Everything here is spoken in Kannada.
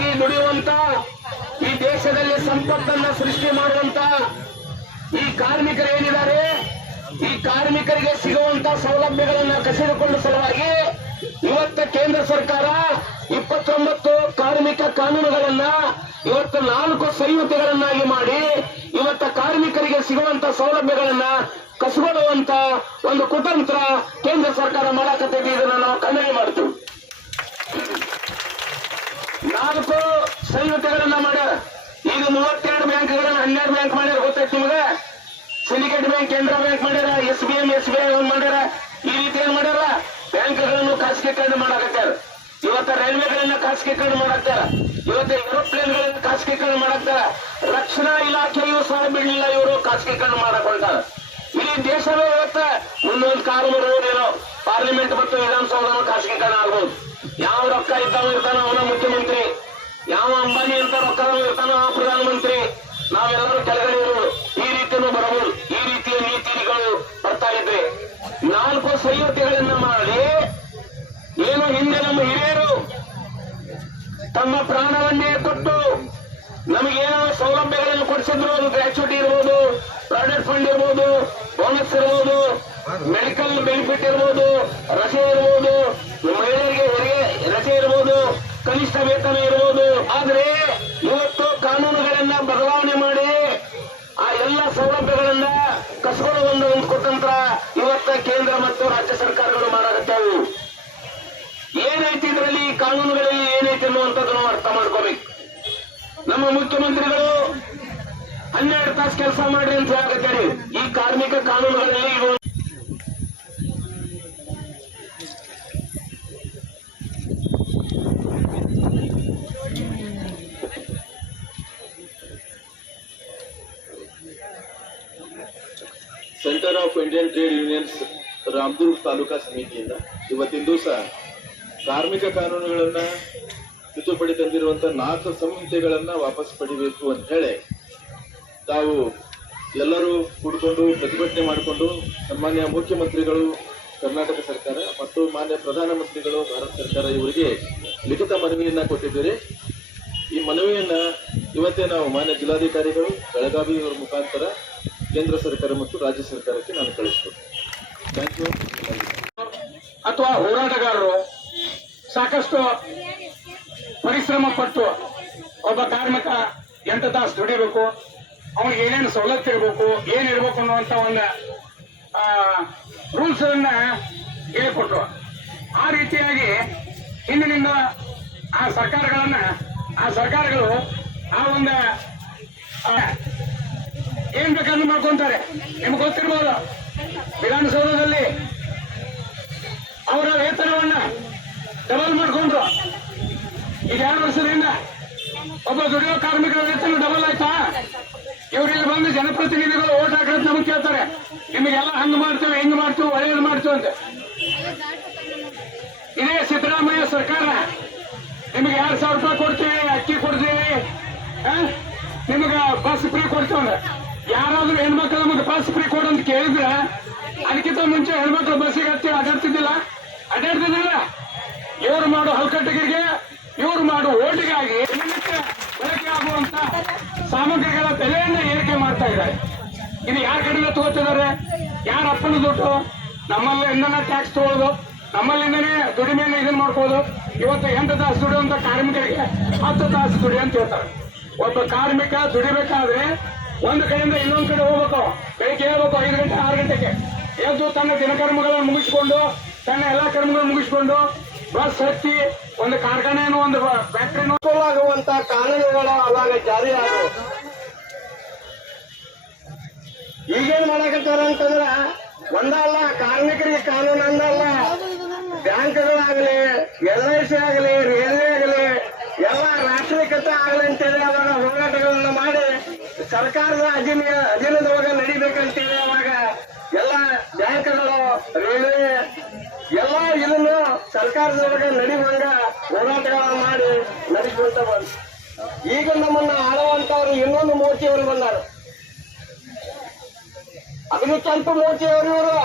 ನಿರಂತರವಾಗಿ ದುಡಿಯುವಂತ, ಈ ದೇಶದಲ್ಲಿ ಸಂಪತ್ತನ್ನ ಸೃಷ್ಟಿ ಮಾಡುವಂತ ಈ ಕಾರ್ಮಿಕರು ಏನಿದ್ದಾರೆ, ಈ ಕಾರ್ಮಿಕರಿಗೆ ಸಿಗುವಂತ ಸೌಲಭ್ಯಗಳನ್ನ ಕಸಿದುಕೊಂಡ ಸಲುವಾಗಿ ಇವತ್ತು ಕೇಂದ್ರ ಸರ್ಕಾರ 29 ಕಾರ್ಮಿಕ ಕಾನೂನುಗಳನ್ನ ಇವತ್ತು 4 ಸಂಹಿತೆಗಳನ್ನಾಗಿ ಮಾಡಿ ಇವತ್ತು ಕಾರ್ಮಿಕರಿಗೆ ಸಿಗುವಂತ ಸೌಲಭ್ಯಗಳನ್ನ ಕಸಿಗೊಳ್ಳುವಂತ ಒಂದು ಕುತಂತ್ರ ಕೇಂದ್ರ ಸರ್ಕಾರ ಮಾಡಕತ್ತಿದೆ. ಇದನ್ನ ನಾವು ಖಂಡನೆ ಮಾಡ್ತೀವಿ. 4 ಸಂಹಿತೆಗಳನ್ನ ಮಾಡ್ಯಾರ. ಈಗ 32 ಬ್ಯಾಂಕ್ಗಳನ್ನ 12 ಬ್ಯಾಂಕ್ ಮಾಡ್ಯಾರ. ಗೊತ್ತೈತಿ ನಿಮಗೆ? ಸಿಂಡಿಕೇಟ್ ಬ್ಯಾಂಕ್, ಕೆನರಾ ಬ್ಯಾಂಕ್ ಮಾಡ್ಯಾರ, SBI ಮಾಡ್ಯಾರ. ಈ ರೀತಿ ಏನ್ ಮಾಡ್ಯಾರ? ಬ್ಯಾಂಕ್ಗಳನ್ನು ಖಾಸಗೀಕರಣ ಮಾಡಾಕತ್ತಾರ. ಇವತ್ತು ರೈಲ್ವೆಗಳನ್ನ ಖಾಸಗೀಕರಣ ಮಾಡಾಕ್ತಾರ. ಇವತ್ತು ಏರೋಪ್ಲೇನ್ಗಳನ್ನ ಖಾಸಗೀಕರಣ ಮಾಡಾಕ್ತಾರ. ರಕ್ಷಣಾ ಇಲಾಖೆಯೂ ಸಹ ಬಿಡಲಿಲ್ಲ, ಇವರು ಖಾಸಗೀಕರಣ ಮಾಡಕೊಂಡಾರ. ಇಡೀ ದೇಶವೇ ಇವತ್ತು ಮುಂದೊಂದು ಕಾನೂನು ಇರುವುದೇನೋ, ಪಾರ್ಲಿಮೆಂಟ್ ಮತ್ತು ವಿಧಾನಸೌಧ ಖಾಸಗೀಕರಣ ಆಗ್ಬೋದು. ಯಾವ ರೊಕ್ಕ ಇರ್ತಾನೋ ಅವನ ಮುಖ್ಯಮಂತ್ರಿ, ಯಾವ ಅಂಬಾನಿ ಅಂತ ರೊಕ್ಕ ಇರ್ತಾನೋ ಆ ಪ್ರಧಾನಮಂತ್ರಿ, ನಾವೆಲ್ಲರೂ ಕೆಳಗಡೆ ಇರುವುದು. ಈ ರೀತಿಯೂ ಬರಬಹುದು. ಈ ರೀತಿಯ ನೀತಿಗಳು ಬರ್ತಾ ಇದ್ರೆ 4 ಸಂಹಿತೆಗಳನ್ನ ಮಾಡಿ ಏನು ಹಿಂದೆ ನಮ್ಮ ಹಿರಿಯರು ತಮ್ಮ ಪ್ರಾಣವನ್ನೇ ಕೊಟ್ಟು ನಮಗೇನೋ ಸೌಲಭ್ಯಗಳನ್ನು ಕೊಡಿಸಿದ್ರು. ಅದು ಗ್ರಾಚ್ಯುಟಿ ಇರ್ಬೋದು, ಪ್ರಾವಿಡೆಂಟ್ ಫಂಡ್ ಇರ್ಬೋದು, ಬೋನಸ್ ಇರ್ಬೋದು, ಮೆಡಿಕಲ್ ಬೆನಿಫಿಟ್ ಇರ್ಬೋದು, ರಜೆ ಇರ್ಬೋದು, ಮಹಿಳೆಯರಿಗೆ ರಜೆ ಇರ್ಬೋದು, ಕನಿಷ್ಠ ವೇತನ ಇರ್ಬೋದು. ಆದ್ರೆ ಇವತ್ತು ಕಾನೂನುಗಳನ್ನ ಬದಲಾವಣೆ ಮಾಡಿ ಆ ಎಲ್ಲ ಸೌಲಭ್ಯಗಳನ್ನ ಕಸಗೊಳ್ಳುವ ಒಂದು ಕುತಂತ್ರ ಇವತ್ತ ಕೇಂದ್ರ ಮತ್ತು ರಾಜ್ಯ ಸರ್ಕಾರಗಳು ಮಾಡಾಕತ್ತವು. ಏನೈತಿ ಇದರಲ್ಲಿ, ಕಾನೂನುಗಳಲ್ಲಿ ಏನೈತಿ ಅನ್ನುವಂಥದ್ದನ್ನು ಅರ್ಥ ಮಾಡ್ಕೋಬೇಕು. ನಮ್ಮ ಮುಖ್ಯಮಂತ್ರಿಗಳು 12 ತಾಸು ಕೆಲಸ ಮಾಡ್ರಿ ಅಂತ ಹೇಳಕತ್ತಾರೆ. ಈ ಕಾರ್ಮಿಕ ಕಾನೂನುಗಳಲ್ಲಿ ಇವು centre of Indian trade unions Ramdurg taluka ಸಮಿತಿಯಿಂದ ಇವತ್ತಿನ ದಿವಸ ಕಾರ್ಮಿಕ ಕಾನೂನುಗಳನ್ನ ತಿದ್ದುಪಡಿ ತಂದಿರುವಂತಹ 4 ಸಂಹಿತೆಗಳನ್ನ ವಾಪಸ್ ಪಡಿಬೇಕು ಅಂತ ಹೇಳಿ ತಾವು ಎಲ್ಲರೂ ಕೂಡಿಕೊಂಡು ಪ್ರತಿಭಟನೆ ಮಾಡಿಕೊಂಡು ಸನ್ಮಾನ್ಯ ಮುಖ್ಯಮಂತ್ರಿಗಳು ಕರ್ನಾಟಕ ಸರ್ಕಾರ ಮತ್ತು ಮಾನ್ಯ ಪ್ರಧಾನಮಂತ್ರಿಗಳು ಭಾರತ ಸರ್ಕಾರ ಇವರಿಗೆ ಲಿಖಿತ ಮನವಿಯನ್ನ ಕೊಟ್ಟಿದ್ದೀರಿ. ಈ ಮನವಿಯನ್ನ ಇವತ್ತೇ ನಾವು ಮಾನ್ಯ ಜಿಲ್ಲಾಧಿಕಾರಿಗಳು ಬೆಳಗಾವಿ ಅವರ ಮುಖಾಂತರ ಕೇಂದ್ರ ಸರ್ಕಾರ ಮತ್ತು ರಾಜ್ಯ ಸರ್ಕಾರಕ್ಕೆ ನಾನು ಕಳಿಸ್ಕೊಡ್ತೀನಿ. Thank you. ಅಥವಾ ಹೋರಾಟಗಾರರು ಸಾಕಷ್ಟು ಪರಿಶ್ರಮ ಪಟ್ಟು ಒಬ್ಬ ಕಾರ್ಮಿಕ 8 ತಾಸು ದುಡಿಬೇಕು, ಅವನಿಗೆ ಏನೇನು ಸವಲತ್ತು ಇರಬೇಕು, ಏನಿರ್ಬೇಕು ಅನ್ನುವಂತ ಒಂದು ರೂಲ್ಸ್ ಅನ್ನ ಹೇಳಿಕೊಟ್ರು. ಆ ರೀತಿಯಾಗಿ ಹಿಂದಿನಿಂದ ಆ ಸರ್ಕಾರಗಳು ಆ ಒಂದು ಏನ್ ಬೇಕಾದ್ರೂ ಮಾಡ್ಕೊಂತಾರೆ. ನಿಮ್ಗೆ ಗೊತ್ತಿರ್ಬೋದು, ವಿಧಾನಸೌಧದಲ್ಲಿ ಅವರ ವೇತನವನ್ನ ಡಬಲ್ ಮಾಡ್ಕೊಂಡ್ರು. ಈಗ 2 ವರ್ಷದಿಂದ ಒಬ್ಬ ದುಡಿಯೋ ಕಾರ್ಮಿಕರ ವೇತನ ಡಬಲ್ ಆಯ್ತಾ? ಇವ್ರಿಗೆ ಬಂದು ಜನಪ್ರತಿನಿಧಿಗಳು ಓಟ್ ಹಾಕೋದು ನಮಗೆ ಕೇಳ್ತಾರೆ, ನಿಮಗೆಲ್ಲ ಹಂಗ್ ಮಾಡ್ತೇವೆ, ಹೆಂಗ್ ಮಾಡ್ತೀವಿ, ಒಳ್ಳೆಯದು ಮಾಡ್ತೀವಿ ಅಂತ. ಇದೇ ಸಿದ್ದರಾಮಯ್ಯ ಸರ್ಕಾರ ನಿಮಗೆ 2,000 ರೂಪಾಯಿ ಕೊಡ್ತೀವಿ, ಅಕ್ಕಿ ಕೊಡ್ತೀವಿ, ನಿಮಗ ಬಸ್ ಫ್ರೀ ಕೊಡ್ತೀವಿ. ಯಾರಾದ್ರೂ ಹೆಣ್ಮಕ್ಳು ನಮಗೆ ಬಸ್ ಫ್ರೀ ಕೊಡಂತ ಕೇಳಿದ್ರೆ ಅದಕ್ಕಿಂತ ಮುಂಚೆ ಹೆಣ್ಮಕ್ಳು ಬಸ್ಸಿಗೆ ಹತ್ತಿ ಅಡ್ಡಾಡ್ತಿದ್ದಿಲ್ಲ. ಇವ್ರು ಮಾಡೋ ಹಲ್ಕಟ್ಟಿಗೆ, ಇವ್ರು ಮಾಡೋ ಓಟಿಗಾಗಿ ಬಳಕೆ ಆಗುವಂತ ಸಾಮಗ್ರಿಗಳ ಬೆಲೆಯನ್ನ ಏರಿಕೆ ಮಾಡ್ತಾ ಇದ್ದಾರೆ. ಇದು ಯಾರ ಕಡೆಯಿಂದ ತಗೋತಿದ್ದಾರೆ? ಯಾರ ಅಪ್ಪನ ದುಡ್ಡು? ನಮ್ಮಲ್ಲಿಂದನೇ ಟ್ಯಾಕ್ಸ್ ತಗೊಳ್ಳೋದು, ನಮ್ಮಲ್ಲಿಂದನೇ ದುಡಿಮೆಯನ್ನು ಇದನ್ನ ಮಾಡ್ಕೋದು. ಇವತ್ತು 8 ತಾಸು ದುಡಿಯುವಂತ ಕಾರ್ಮಿಕರಿಗೆ 10 ತಾಸು ದುಡಿ ಅಂತ ಹೇಳ್ತಾರೆ. ಒಬ್ಬ ಕಾರ್ಮಿಕ ದುಡಿಬೇಕಾದ್ರೆ ಒಂದು ಕಡೆಯಿಂದ ಇನ್ನೊಂದು ಕಡೆ ಹೋಗ್ಬೇಕು. ಬೆಳಿಗ್ಗೆ ಹೇಳ್ಬೇಕು 5 ಗಂಟೆ 6 ಗಂಟೆಗೆ ಎದ್ದು ತನ್ನ ದಿನಕರ್ಮಗಳನ್ನು ಮುಗಿಸಿಕೊಂಡು, ತನ್ನ ಎಲ್ಲಾ ಕರ್ಮಗಳನ್ನು ಮುಗಿಸಿಕೊಂಡು ಬಸ್ ಹತ್ತಿ ಒಂದು ಕಾರ್ಖಾನೆಯನ್ನು, ಒಂದು ಫ್ಯಾಕ್ಟರಿ ಆಗುವಂತ ಕಾನೂನುಗಳು ಅವಾಗ ಜಾರಿ ಆದವು. ಈಗೇನ್ ಮಾಡಕತ್ತಾರ ಅಂತಂದ್ರ ಒಂದಲ್ಲ, ಕಾರ್ಮಿಕರಿಗೆ ಕಾನೂನು ಅಂದಲ್ಲ, ಬ್ಯಾಂಕ್ಗಳಾಗಲಿ, LIC ಆಗಲಿ, ರೈಲ್ವೆ ಆಗಲಿ, ಎಲ್ಲ ರಾಷ್ಟ್ರೀಕೃತ ಆಗಲಿ ಅಂತೇಳಿ ಅವಾಗ ಹೋರಾಟಗಳನ್ನ ಮಾಡಿ ಸರ್ಕಾರದ ಅಧೀನದೊಳಗೆ ನಡಿಬೇಕಂತೇಳಿ ಅವಾಗ ಎಲ್ಲ ಬ್ಯಾಂಕ್ಗಳು, ರೈಲ್ವೆ ಎಲ್ಲ ಇದನ್ನು ಸರ್ಕಾರದೊಳಗೆ ನಡಿವಂಗ ಹೋರಾಟಗಳನ್ನ ಮಾಡಿ ನಡೆಸುವಂತ ಬಂತು. ಈಗ ನಮ್ಮನ್ನ ಆಳುವಂತವ್ರು ಇನ್ನೊಂದು ಮೋದಿಯವರು ಬಂದರು. ಅದಕ್ಕೆಂತ ಮೋದಿಯವರು ಇವರು